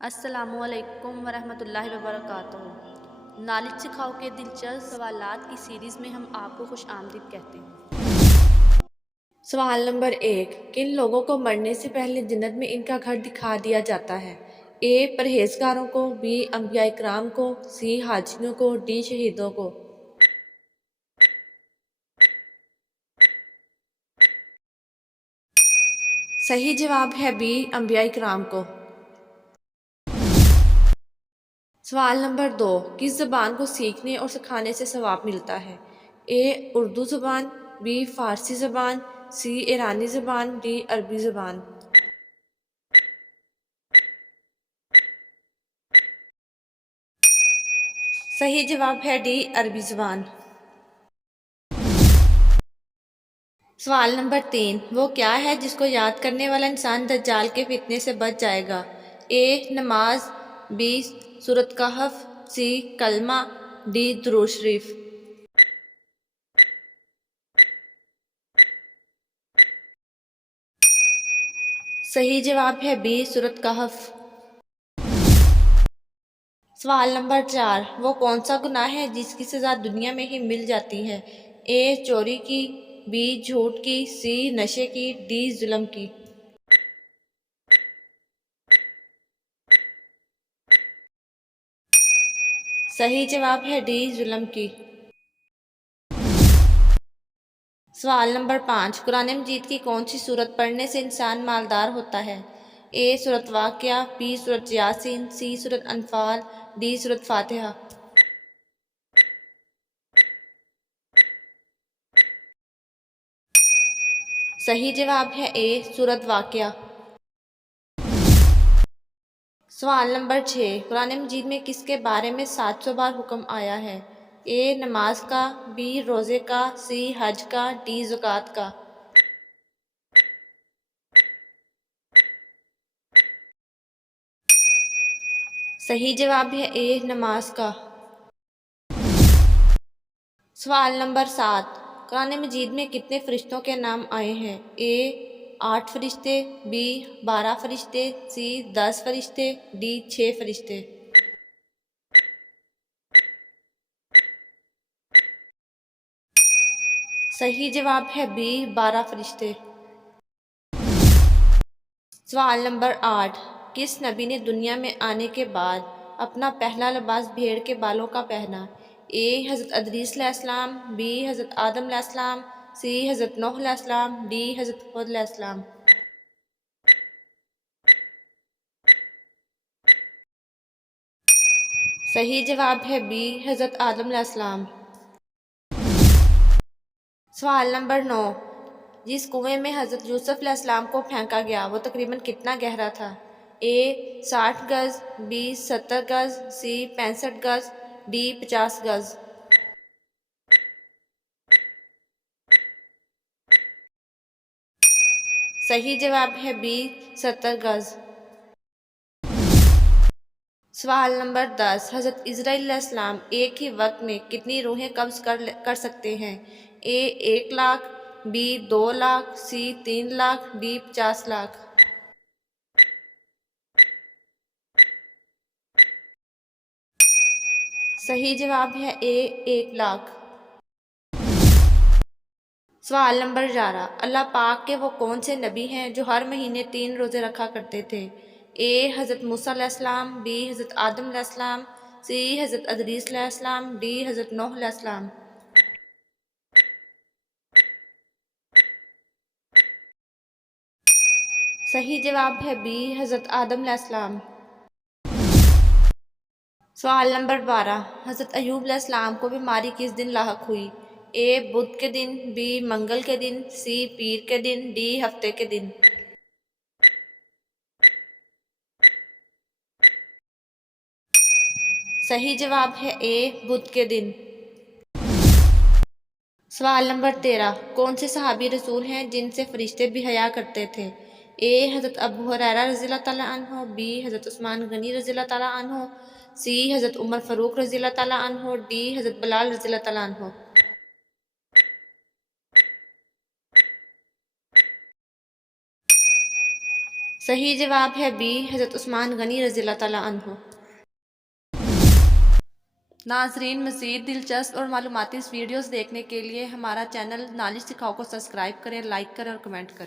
السلام علیکم ورحمۃ اللہ وبرکاتہ۔ نالج سکھاؤ کے دلچسپ سوالات کی سیریز میں ہم آپ کو خوش آمدید کہتے ہیں۔ سوال نمبر 1، کن لوگوں کو مرنے سے پہلے جنت میں ان کا گھر دکھا دیا جاتا ہے؟ اے پرہیزگاروں کو، بی انبیاء کرام کو، سی حاجیوں کو، ڈی شہیدوں کو۔ صحیح جواب ہے بی انبیاء کرام کو۔ سوال نمبر 2، کس زبان کو سیکھنے اور سکھانے سے ثواب ملتا ہے؟ اے اردو زبان، بی فارسی زبان، سی ایرانی زبان، ڈی عربی زبان۔ صحیح جواب ہے ڈی عربی زبان۔ سوال نمبر 3، وہ کیا ہے جس کو یاد کرنے والا انسان دجال کے فتنے سے بچ جائے گا؟ اے نماز، بی سورۃ کہف، سی کلمہ، ڈی درود شریف۔ صحیح جواب ہے بی سورۃ کہف۔ سوال نمبر 4، وہ کون سا گناہ ہے جس کی سزا دنیا میں ہی مل جاتی ہے؟ اے چوری کی، بی جھوٹ کی، سی نشے کی، ڈی ظلم کی۔ صحیح جواب ہے ڈی ظلم کی۔ سوال نمبر 5، قرآن مجید کی کون سی سورت پڑھنے سے انسان مالدار ہوتا ہے؟ اے سورۃ واقعہ، بی سورۃ یاسین، سی سورۃ انفال، ڈی سورۃ فاتحہ۔ صحیح جواب ہے اے سورۃ واقعہ۔ سوال نمبر 6، قرآن مجید میں کس کے بارے میں 700 بار حکم آیا ہے؟ اے نماز کا، بی روزے کا، سی حج کا، ڈی زکوٰۃ کا۔ صحیح جواب ہے اے نماز کا۔ سوال نمبر 7، قرآن مجید میں کتنے فرشتوں کے نام آئے ہیں؟ اے 8 فرشتے، بی 12 فرشتے، سی 10 فرشتے، ڈی 6 فرشتے۔ صحیح جواب ہے بی 12 فرشتے۔ سوال نمبر 8، کس نبی نے دنیا میں آنے کے بعد اپنا پہلا لباس بھیڑ کے بالوں کا پہنا؟ اے حضرت ادریس علیہ السلام، بی حضرت آدم علیہ السلام، سی حضرت نوح علیہ السلام، ڈی حضرت ہود علیہ السلام۔ صحیح جواب ہے بی حضرت آدم علیہ السلام۔ سوال نمبر 9، جس کنویں میں حضرت یوسف علیہ السلام کو پھینکا گیا وہ تقریباً کتنا گہرا تھا؟ اے 60 گز، بی 70 گز، سی 65 گز، ڈی 50 گز۔ صحیح جواب ہے بی 70 گز۔ سوال نمبر 10، حضرت اسرائیل علیہ السلام ایک ہی وقت میں کتنی روحیں قبض کر سکتے ہیں؟ A 1 lakh, B 2 lakh, C 3 lakh, D 50 lakh. صحیح جواب ہے اے 1 لاکھ۔ سوال نمبر 11، اللہ پاک کے وہ کون سے نبی ہیں جو ہر مہینے 3 روزے رکھا کرتے تھے؟ اے حضرت موسیٰ علیہ السلام، بی حضرت آدم علیہ السلام، سی حضرت ادریس علیہ السلام، ڈی حضرت نوح علیہ السلام۔ صحیح جواب ہے بی حضرت آدم علیہ السلام۔ سوال نمبر 12، حضرت ایوب علیہ السلام کو بیماری کس دن لاحق ہوئی؟ اے بدھ کے دن، بی منگل کے دن، سی پیر کے دن، ڈی ہفتے کے دن۔ صحیح جواب ہے اے بدھ کے دن۔ سوال نمبر 13، کون سے صحابی رسول ہیں جن سے فرشتے بھی حیا کرتے تھے؟ اے حضرت ابو ہریرہ رضی اللہ تعالیٰ عنہ، بی حضرت عثمان غنی رضی اللہ تعالیٰ عنہ، سی حضرت عمر فاروق رضی اللہ تعالیٰ عنہ، ڈی حضرت بلال رضی اللہ تعالیٰ عنہ۔ صحیح جواب ہے بی حضرت عثمان غنی رضی اللہ تعالیٰ عنہ۔ ناظرین، مزید دلچسپ اور معلوماتی ویڈیوز دیکھنے کے لیے ہمارا چینل نالج سکھاؤ کو سبسکرائب کریں، لائک کریں اور کمنٹ کریں۔